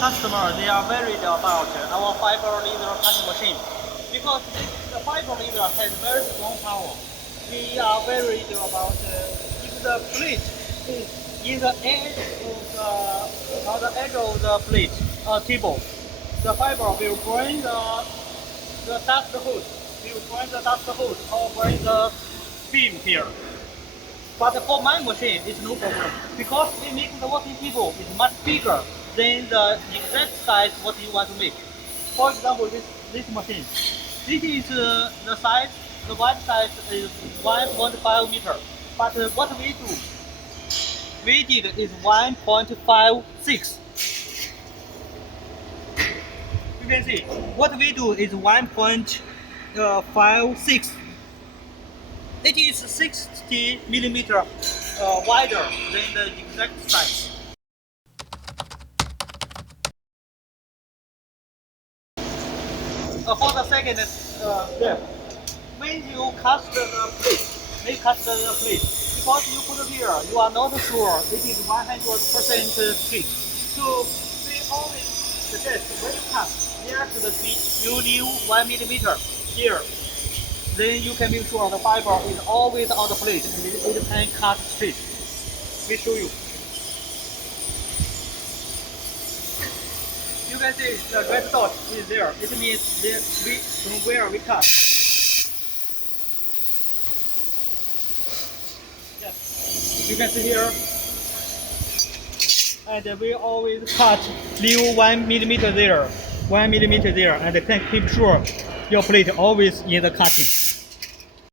customers, they are worried about our fiber laser cutting machine because the fiber laser has very strong power. We are worried about if the plate is in the edge of the plate table, the fiber will burn the dust hood, or burn the beam here. But for my machine, it's no problem because we make the working table is much bigger than the exact size what you want to make. For example, this machine, this is the size. The wide size is 1.5 meter. But what we did is 1.56. You can see what we do is 1.56. It is 60 millimeter wider than the exact size. For the second step, when you cut the plate, because you put it here, you are not sure it is 100% straight. So we always suggest when you cut, near to the feet, you leave 1 millimeter here. Then you can make sure the fiber is always on the plate and it can cut straight. We show you. You can see the red dot is there. It means from where we cut. Yes, you can see here. And we always cut, leave 1 millimeter there, and can keep sure your plate always in the cutting.